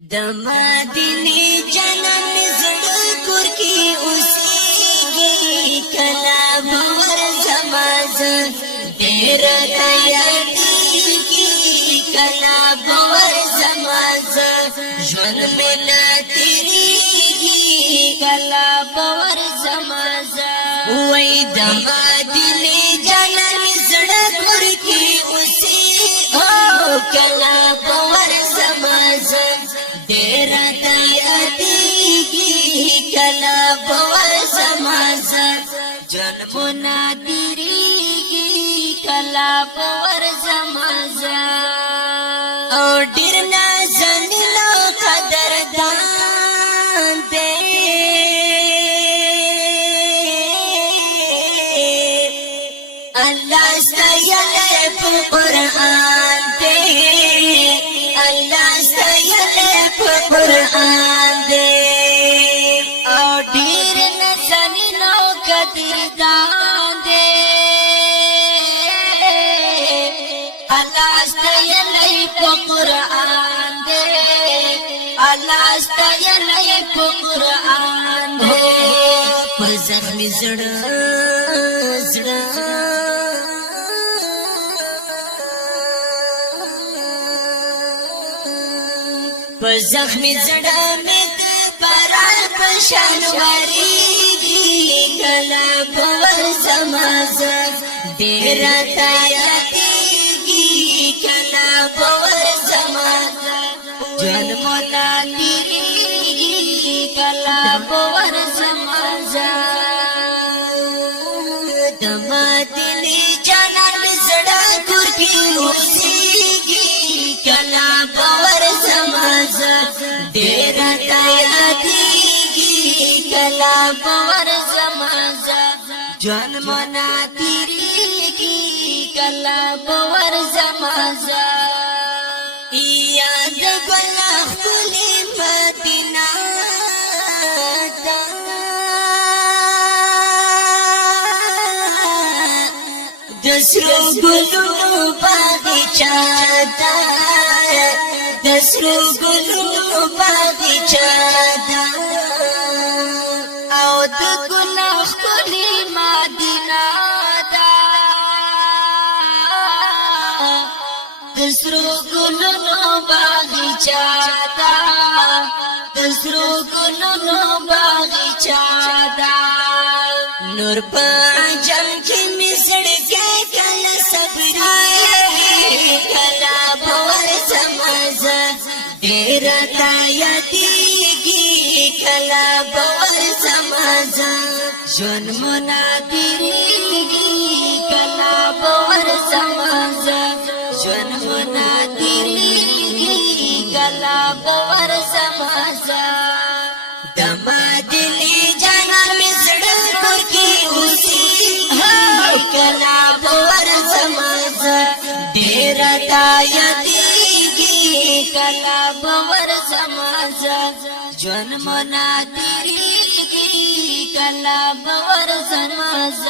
د مدینه جنت زړه کور کې اوسېږي کلا باور زماز ډېر تیارېږي کلا باور زماز ژوند مې نه تېرېږي کلا باور زماز وای د مدینه جنت زړه کور کې اوسېږي کلا باور زماز ډېر تیارېږي کلا باور زماز جنمونه تېرېږي کلا باور زماز او ډېر نازنین او قدردان دی الله ستایلی په قرآن دی الله ستایلی په قرآن دی او ډېر نازنین او قدردان دی الله ستایلی په قرآن دی الله ستایلی په قرآن دی په زخمي زړه په زخمي زړه مې د باران په شان ورېږي کلا باور زماز ډېر تیارېږي کلا باور زماز جنمونه تېرېږي کلا باور زماز د مدینې جنت مې زړه کور کې اوسېږي کلا باور زماز ډېر تیارېږي کلا باور زماز جنمونه تېرېږي کلا باور زماز یاد ګل ښکلې مدینه ده د سرو ګلونو باغچه ده د سرو ګلونو باغچه ده او د ګل ښکلې مدینه ده د سرو ګلونو باغچه ده د سرو ګلونو باغچه ده نور په جام کې مې زړګی کله صبرېږي کلا باور زماز ډېر تیارېږي کلا باور زماز جنمونه تېرېږي کلا باور زماز جنمونه تېرېږي کلا باور زماز د مدینې جنت مې زړه کور کې اوسېږي کلا باور زماز ډېر تیارېږي کلا باور زماز جنمونه تېرېږي کلا باور زماز